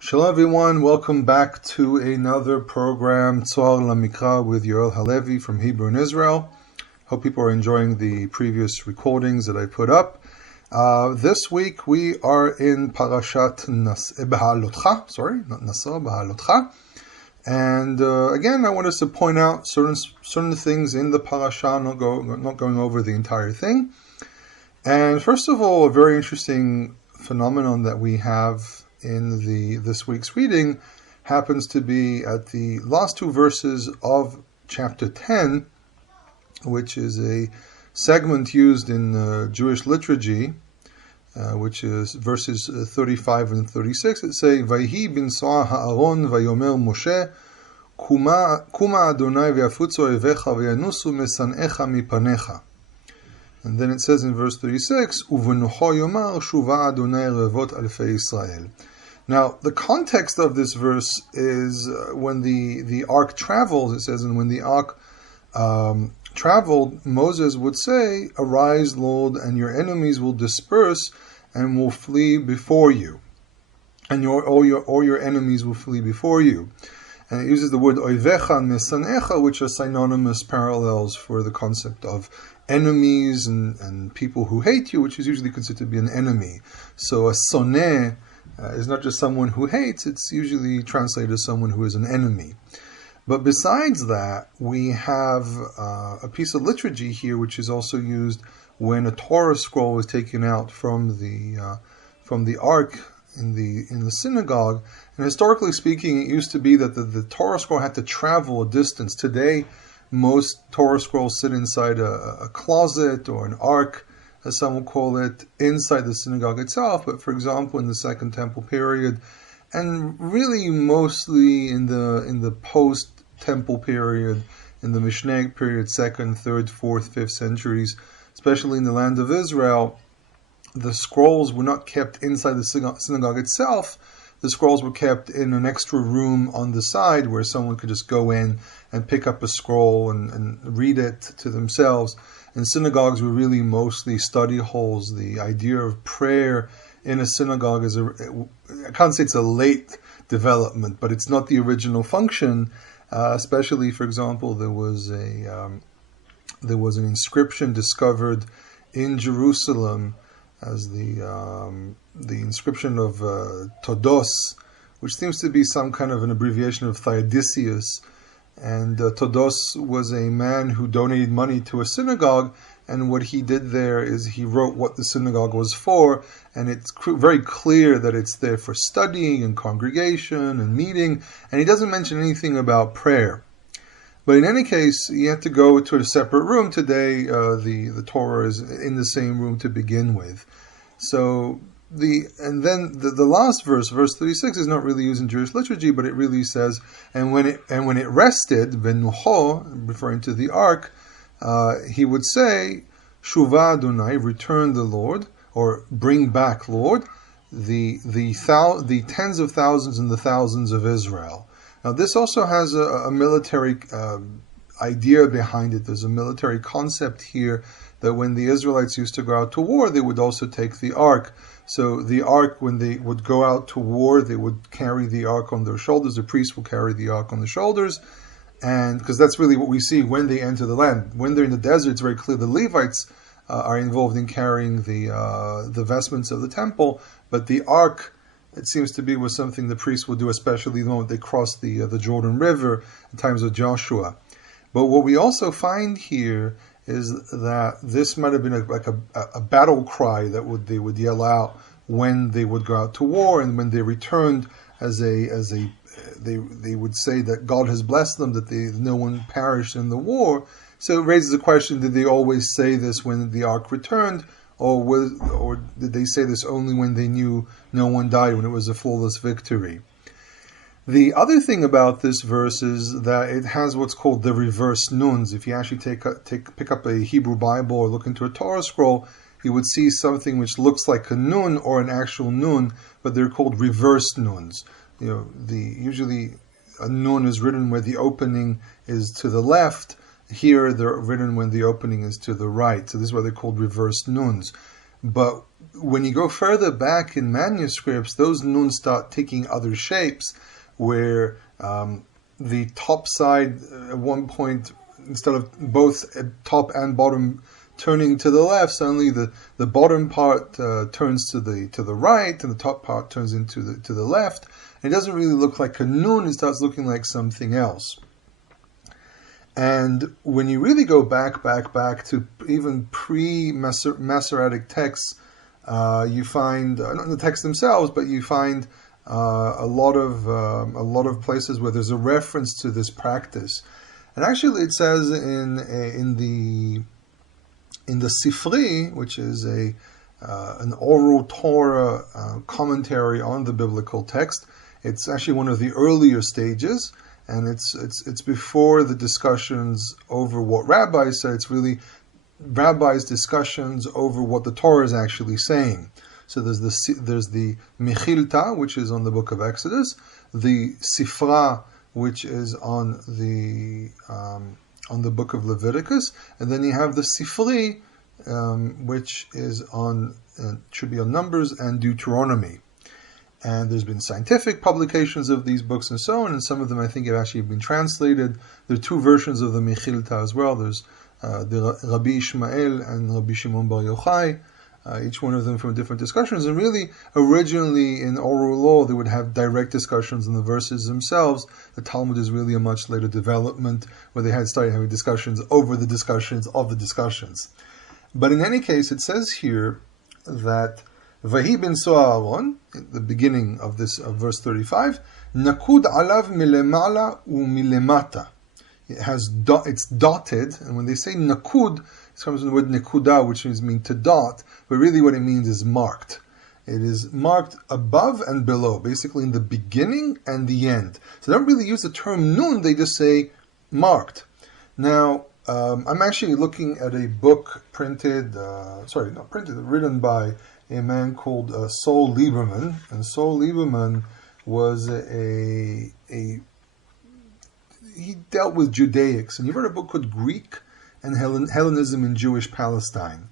Shalom everyone, welcome back to another program, Tzor Lamikra with Yoel Halevi from Hebrew in Israel. Hope people are enjoying the previous recordings that I put up. This week we are in Parashat Beha'alotekhah, not Naso, Beha'alotekhah. And again, I want us to point out certain things in the parasha, not going over the entire thing. And first of all, a very interesting phenomenon that we have in this week's reading happens to be at the last two verses of chapter 10, which is a segment used in Jewish liturgy, which is verses 35 and 36. It says, Vayhi bin so'a ha'aron vayomer Moshe, Kuma Adonai ve'afutzo ovecha ve'yanusu mesan'echa mipanecha. And then it says in verse 36, Uvenucho yomar shuva Adonai revot alfei Israel. Now, the context of this verse is when the ark travels, it says, and when the ark traveled, Moses would say, Arise, Lord, and your enemies will disperse and will flee before you. And all your enemies will flee before you. And it uses the word oivecha and mesanecha, which are synonymous parallels for the concept of enemies and people who hate you, which is usually considered to be an enemy. So a soneh is not just someone who hates, it's usually translated as someone who is an enemy. But besides that, we have a piece of liturgy here which is also used when a Torah scroll is taken out from the ark in the synagogue. And historically speaking, it used to be that the Torah scroll had to travel a distance. Today, most Torah scrolls sit inside a closet or an ark, as some will call it, inside the synagogue itself. But for example, in the Second Temple period, and really mostly in the post-Temple period, in the Mishnah period, 2nd, 3rd, 4th, 5th centuries, especially in the land of Israel, the scrolls were not kept inside the synagogue itself. The scrolls were kept in an extra room on the side where someone could just go in and pick up a scroll and read it to themselves. And synagogues were really mostly study halls. The idea of prayer in a synagogue is I can't say it's a late development, but it's not the original function. Especially, for example, there was an inscription discovered in Jerusalem as the inscription of Todos, which seems to be some kind of an abbreviation of Theodosius. And Todos was a man who donated money to a synagogue, and what he did there is he wrote what the synagogue was for, and it's very clear that it's there for studying and congregation and meeting, and he doesn't mention anything about prayer. But in any case, you have to go to a separate room. Today, the Torah is in the same room to begin with. So the last verse 36, is not really used in Jewish liturgy, but it really says, and when it rested, venucho, referring to the ark, he would say, Shuva Adonai, return the Lord, or bring back, Lord, the tens of thousands and the thousands of Israel. Now, this also has a military idea behind it. There's a military concept here that when the Israelites used to go out to war, they would also take the ark. So the ark, when they would go out to war, they would carry the ark on their shoulders. The priests will carry the ark on the shoulders. And because that's really what we see when they enter the land. When they're in the desert, it's very clear the Levites are involved in carrying the vestments of the temple. But the ark, it seems to be, was something the priests would do, especially the moment they crossed the Jordan River in times of Joshua. But what we also find here is that this might have been a battle cry that they would yell out when they would go out to war, and when they returned they would say that God has blessed them, that no one perished in the war. So it raises the question: did they always say this when the ark returned, or did they say this only when they knew no one died, when it was a flawless victory? The other thing about this verse is that it has what's called the reverse nuns. If you actually pick up a Hebrew Bible or look into a Torah scroll, you would see something which looks like a nun or an actual nun, but they're called reverse nuns. Usually a nun is written where the opening is to the left. Here they're written when the opening is to the right. So this is why they're called reverse nuns. But when you go further back in manuscripts, those nun start taking other shapes, where the top side at one point, instead of both top and bottom turning to the left, suddenly the bottom part turns to the right, and the top part turns into to the left. It doesn't really look like a nun; it starts looking like something else. And when you really go back to even pre-Masoretic texts, you find not the texts themselves, but you find a lot of places where there's a reference to this practice. And actually, it says in the Sifri, which is an oral Torah commentary on the biblical text. It's actually one of the earlier stages, and it's before the discussions over what rabbis say. It's really rabbis' discussions over what the Torah is actually saying. So there's the Mechilta, which is on the book of Exodus, the Sifra, which is on the book of Leviticus, and then you have the Sifri, which is should be on Numbers and Deuteronomy. And there's been scientific publications of these books and so on, and some of them I think have actually been translated. There are two versions of the Mechilta as well. There's the Rabbi Ishmael and Rabbi Shimon Bar Yochai, each one of them from different discussions. And really, originally in oral law, they would have direct discussions on the verses themselves. The Talmud is really a much later development, where they had started having discussions over the discussions of the discussions. But in any case, it says here that Vahi ben So'aron, at the beginning of this of verse 35, Nakud alav milemala umilemata. It's dotted, and when they say nakud, it comes from the word nekuda, which means to dot, but really what it means is marked. It is marked above and below, basically in the beginning and the end. So they don't really use the term nun, they just say marked. Now, I'm actually looking at a book written by a man called Sol Lieberman, and Sol Lieberman was he dealt with Judaics, and you've read a book called Greek and Hellenism in Jewish Palestine,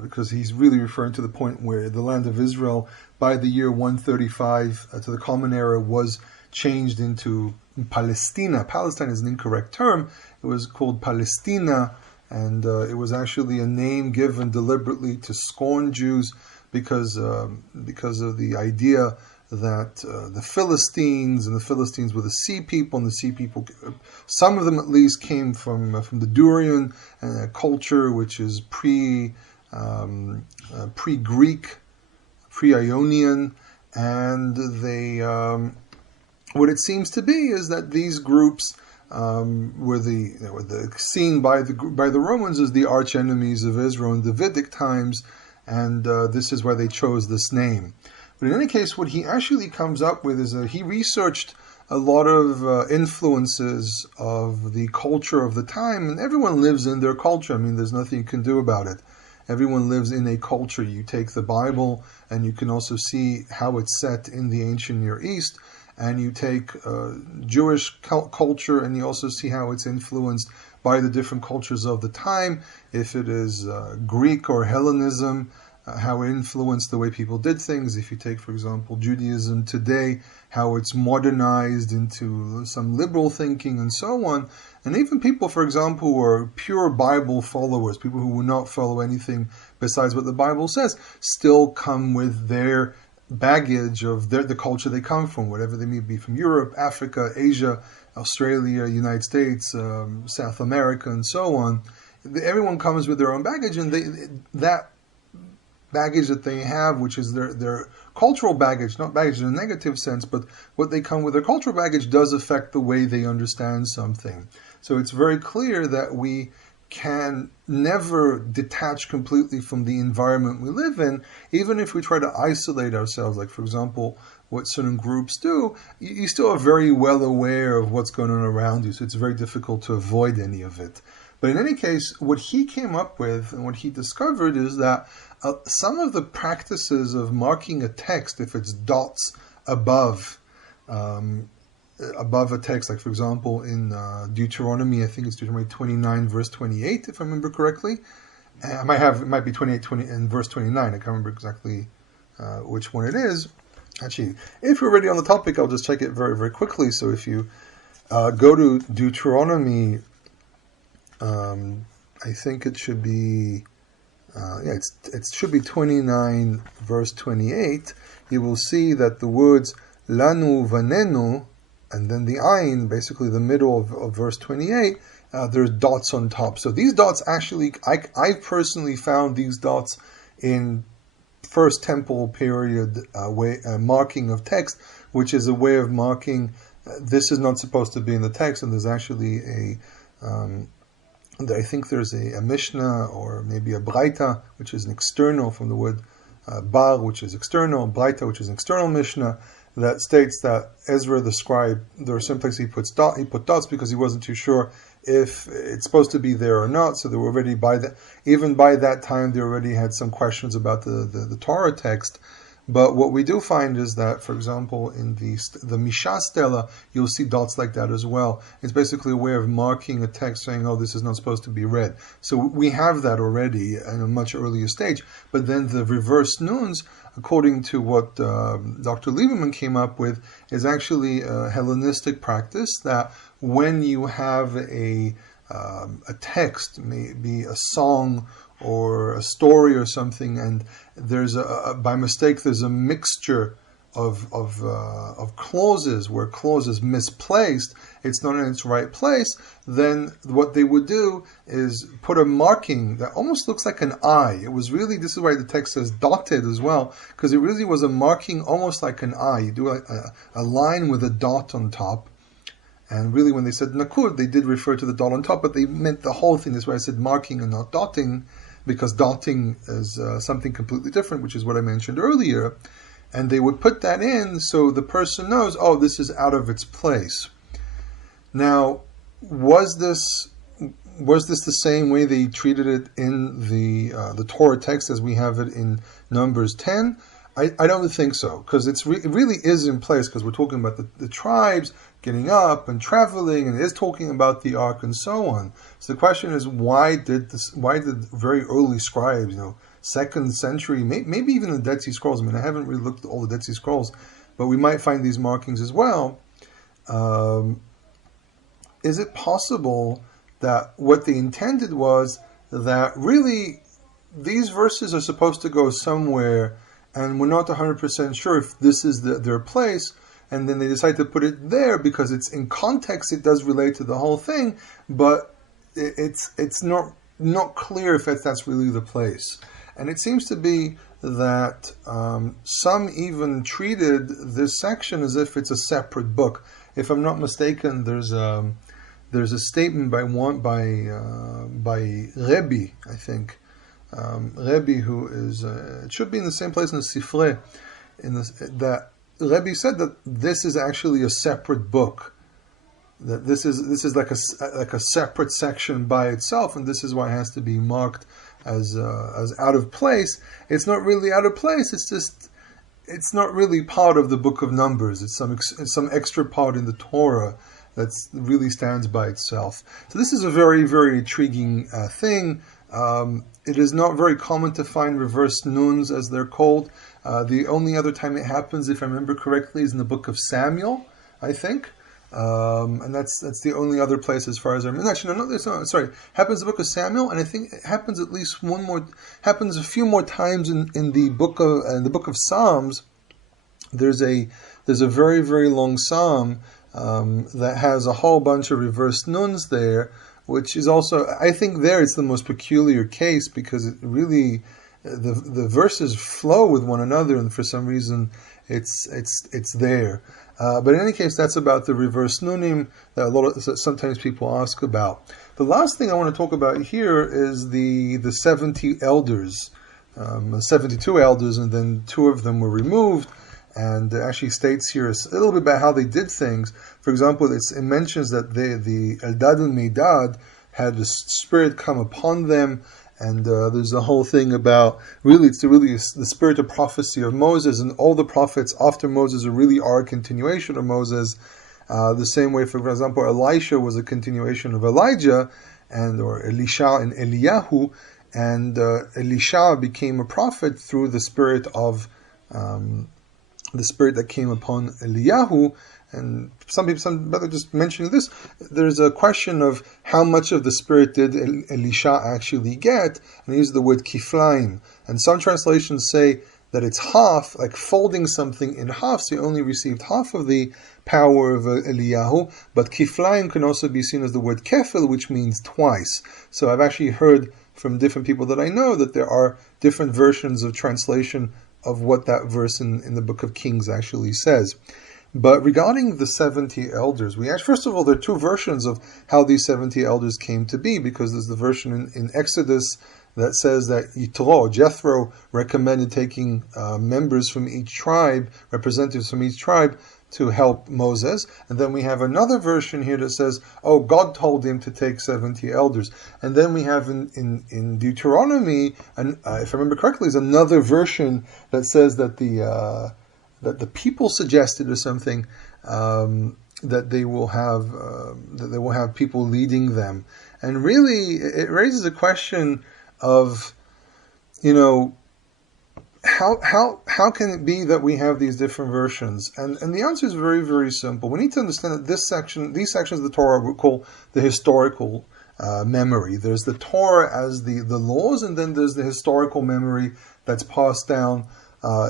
because he's really referring to the point where the land of Israel, by the year 135 to the Common Era, was changed into Palestina. Palestine is an incorrect term. It was called Palestina, and it was actually a name given deliberately to scorn Jews because of the idea that the Philistines were the sea people, and the sea people, some of them at least, came from the Durian culture, which is pre-Greek, pre-Ionian, and they what it seems to be is that these groups were seen by the Romans as the arch enemies of Israel in Davidic times, and this is why they chose this name. But in any case, what he actually comes up with is he researched a lot of influences of the culture of the time, and everyone lives in their culture. I mean, there's nothing you can do about it. Everyone lives in a culture. You take the Bible, and you can also see how it's set in the ancient Near East, and you take Jewish culture, and you also see how it's influenced by the different cultures of the time. If it is Greek or Hellenism, how it influenced the way people did things. If you take, for example, Judaism today, how it's modernized into some liberal thinking and so on. And even people, for example, who are pure Bible followers, people who will not follow anything besides what the Bible says, still come with their baggage of the culture they come from, whatever they may be, from Europe, Africa, Asia, Australia, United States, South America, and so on. Everyone comes with their own baggage, and that baggage that they have, which is their cultural baggage, not baggage in a negative sense, but what they come with, their cultural baggage does affect the way they understand something. So it's very clear that we can never detach completely from the environment we live in, even if we try to isolate ourselves, like, for example, what certain groups do. You still are very well aware of what's going on around you, so it's very difficult to avoid any of it. But in any case, what he came up with and what he discovered is that some of the practices of marking a text, if it's dots above a text, like, for example, in Deuteronomy, I think it's Deuteronomy 29, verse 28, if I remember correctly, it might be 28, 20, and verse 29. I can't remember exactly which one it is. Actually, if we're already on the topic, I'll just check it very, very quickly. So if you go to Deuteronomy, I think it should be, it should be 29, verse 28. You will see that the words lanu vanenu, and then the ayin, basically the middle of verse 28, there's dots on top. So these dots actually, I personally found these dots in First Temple period marking of text, which is a way of marking this is not supposed to be in the text, and there's actually I think there's a Mishnah or maybe a Braita, which is an external from the word bar, which is external, Braita, which is an external Mishnah, that states that Ezra the scribe, there are some places he put dots because he wasn't too sure if it's supposed to be there or not. So they were already even by that time they already had some questions about the Torah text. But what we do find is that, for example, in the Misha Stela, you'll see dots like that as well. It's basically a way of marking a text saying, oh, this is not supposed to be read. So we have that already at a much earlier stage. But then the reverse nuns, according to what Dr. Lieberman came up with, is actually a Hellenistic practice that when you have a text, maybe a song or a story or something, and there's by mistake there's a mixture of clauses where clause is misplaced, it's not in its right place, then what they would do is put a marking that almost looks like an eye. It was really, this is why the text says dotted as well, because it really was a marking almost like an eye. You do a line with a dot on top. And really, when they said nakud, they did refer to the dot on top, but they meant the whole thing. That's why I said marking and not dotting, because dotting is something completely different, which is what I mentioned earlier. And they would put that in so the person knows, oh, this is out of its place. Now, was this the same way they treated it in the Torah text as we have it in Numbers 10? I don't think so, because it really is in place, because we're talking about the tribes getting up and traveling, and it is talking about the ark and so on. So the question is, why did very early scribes, 2nd century, maybe even the Dead Sea Scrolls, I haven't really looked at all the Dead Sea Scrolls, but we might find these markings as well. Is it possible that what they intended was that really these verses are supposed to go somewhere, and we're not 100% sure if this is their place, and then they decide to put it there because it's in context, it does relate to the whole thing, but it's not clear if that's really the place. And it seems to be that some even treated this section as if it's a separate book. If I'm not mistaken, there's a statement by Rebbe, I think. Rebbe, who is it should be in the same place in the Sifrei, that Rebbe said that this is actually a separate book, that this is like a separate section by itself, and this is why it has to be marked as out of place. It's not really out of place. It's not really part of the book of Numbers. It's some extra part in the Torah that really stands by itself. So this is a very, very intriguing thing. It is not very common to find reverse nuns, as they're called. The only other time it happens, if I remember correctly, is in the book of Samuel, I think. And that's the only other place as far as I remember. Actually, no, sorry. Happens in the book of Samuel, and I think it happens at least happens a few more times in the book of Psalms. There's a very, very long psalm that has a whole bunch of reverse nuns there, which is also, I think there it's the most peculiar case, because it really, the verses flow with one another, and for some reason it's there. But in any case, that's about the reverse nunim that sometimes people ask about. The last thing I want to talk about here is the 70 elders, 72 elders, and then 2 of them were removed. And it actually states here a little bit about how they did things. For example, it mentions that the Eldad and Medad had the spirit come upon them, and there's a whole thing about it's the spirit of prophecy of Moses, and all the prophets after Moses really are a continuation of Moses. The same way, for example, Elisha was a continuation of Elijah, or Elisha and Eliyahu. and Elisha became a prophet through the spirit that came upon Eliyahu. And some people just mentioning this, there's a question of how much of the spirit did Elisha actually get, and he uses the word kiflaim. And some translations say that it's half, like folding something in half, so he only received half of the power of Eliyahu. But kiflaim can also be seen as the word kefil, which means twice. So I've actually heard from different people that I know that there are different versions of translation of what that verse in the book of Kings actually says. But regarding the 70 elders, first of all, there are two versions of how these 70 elders came to be, because there's the version in Exodus that says that Jethro recommended taking members from each tribe, representatives from each tribe, to help Moses. And then we have another version here that says, God told him to take 70 elders. And then we have in Deuteronomy, and if I remember correctly, is another version that says that the people suggested or something, that they will have people leading them. And really, it raises a question of, how can it be that we have these different versions? And the answer is very, very simple. We need to understand that these sections of the Torah we call the historical memory. There's the Torah as the laws, and then there's the historical memory that's passed down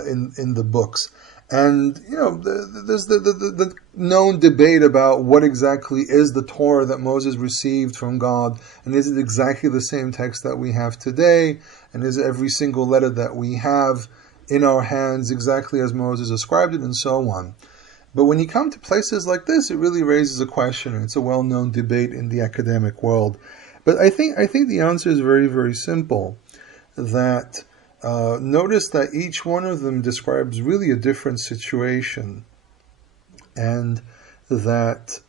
in the books. And there's the known debate about what exactly is the Torah that Moses received from God, and is it exactly the same text that we have today, and is every single letter that we have in our hands exactly as Moses ascribed it, and so on. But when you come to places like this, it really raises a question, and it's a well-known debate in the academic world. But I think the answer is very, very simple. That notice that each one of them describes really a different situation, and that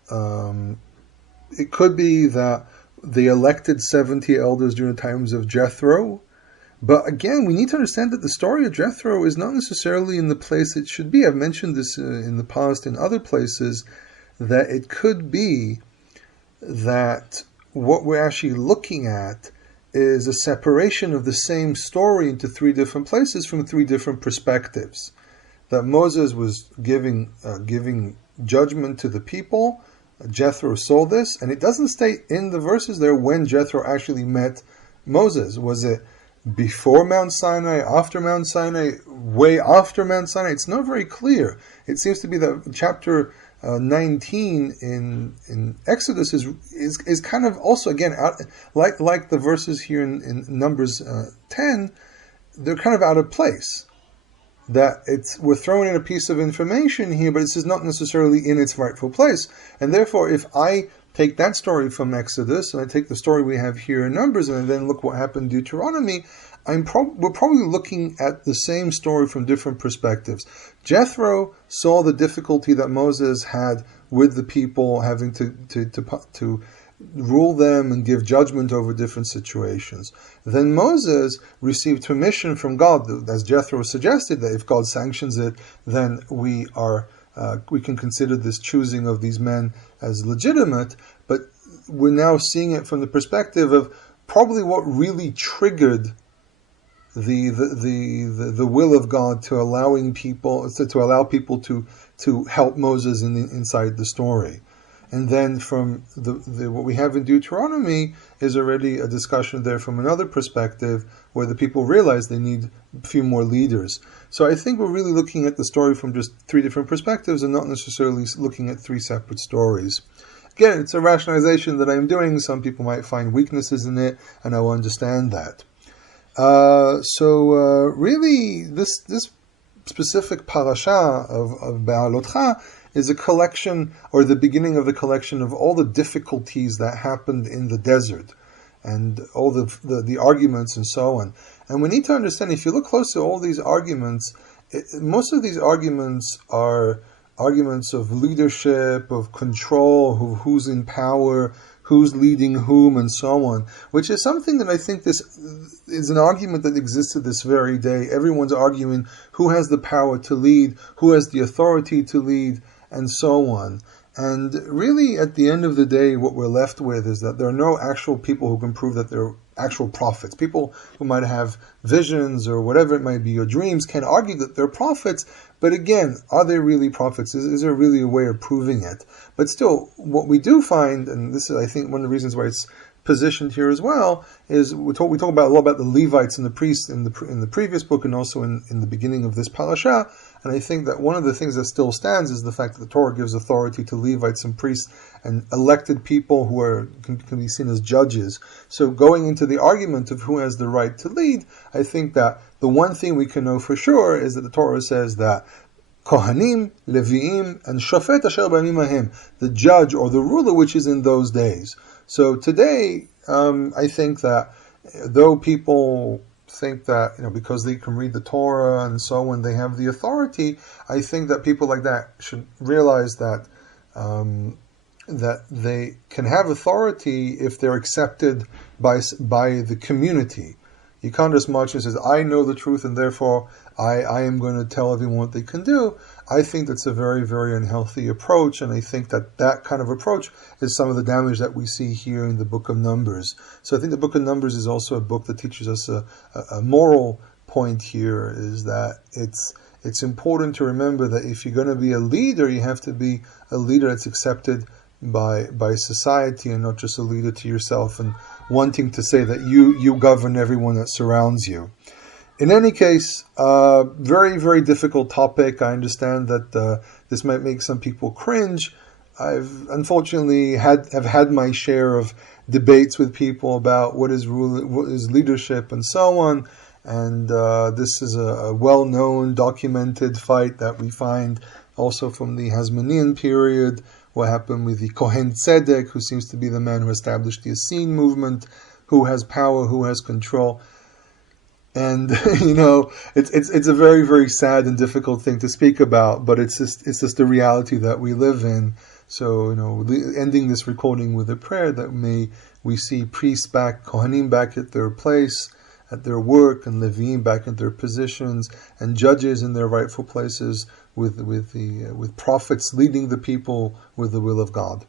it could be that they elected 70 elders during the times of Jethro. But again, we need to understand that the story of Jethro is not necessarily in the place it should be. I've mentioned this in the past in other places, that it could be that what we're actually looking at is a separation of the same story into three different places from three different perspectives. That Moses was giving judgment to the people. Jethro saw this, and it doesn't state in the verses there when Jethro actually met Moses. Was it before Mount Sinai, after Mount Sinai, way after Mount Sinai? It's not very clear. It seems to be that chapter 19 in Exodus is kind of also, again, like the verses here in Numbers 10, they're kind of out of place. That we're throwing in a piece of information here, but this is not necessarily in its rightful place. And therefore, if I take that story from Exodus, and I take the story we have here in Numbers, and I then look what happened in Deuteronomy, we're probably looking at the same story from different perspectives. Jethro saw the difficulty that Moses had with the people, having to rule them and give judgment over different situations. Then Moses received permission from God, as Jethro suggested, that if God sanctions it, then we can consider this choosing of these men as legitimate. But we're now seeing it from the perspective of probably what really triggered the will of God to allow people to help Moses inside the story. And then from what we have in Deuteronomy is already a discussion there from another perspective, where the people realize they need a few more leaders. So I think we're really looking at the story from just three different perspectives and not necessarily looking at three separate stories. Again, it's a rationalization that I'm doing. Some people might find weaknesses in it, and I will understand that. Really, this specific parasha of Beha'alotekhah is a collection, or the beginning of the collection, of all the difficulties that happened in the desert, and all the arguments and so on. And we need to understand, if you look close to all these arguments, most of these arguments are arguments of leadership, of control, who's in power, who's leading whom, and so on, which is something that I think this is an argument that exists to this very day. Everyone's arguing who has the power to lead, who has the authority to lead, and so on. And really, at the end of the day, what we're left with is that there are no actual people who can prove that they're actual prophets. People who might have visions or whatever it might be, or dreams, can argue that they're prophets, but again, are they really prophets? Is there really a way of proving it? But still, what we do find, and this is, I think, one of the reasons why it's positioned here as well, is we talk about a lot about the Levites and the priests in the previous book, and also in the beginning of this parasha. And I think that one of the things that still stands is the fact that the Torah gives authority to Levites and priests and elected people who can be seen as judges. So going into the argument of who has the right to lead, I think that the one thing we can know for sure is that the Torah says that Kohanim, Leviim, and Shofet asher b'yamim hahem, the judge or the ruler which is in those days. So today, I think that though people think that, because they can read the Torah and so on, they have the authority, I think that people like that should realize that that they can have authority if they're accepted by the community. You can't just march and say, I know the truth and therefore I am going to tell everyone what they can do. I think that's a very, very unhealthy approach, and I think that kind of approach is some of the damage that we see here in the Book of Numbers. So I think the Book of Numbers is also a book that teaches us a moral point here, is that it's important to remember that if you're going to be a leader, you have to be a leader that's accepted by society, and not just a leader to yourself and wanting to say that you govern everyone that surrounds you. In any case, very, very difficult topic. I understand that this might make some people cringe. I've unfortunately have had my share of debates with people about what is leadership and so on. And this is a well-known, documented fight that we find also from the Hasmonean period. What happened with the Kohen Tzedek, who seems to be the man who established the Essene movement, who has power, who has control. And it's a very, very sad and difficult thing to speak about, but it's just the reality that we live in. So ending this recording with a prayer that we see priests back, Kohanim back at their place, at their work, and Leviim back at their positions, and judges in their rightful places, with prophets leading the people with the will of God.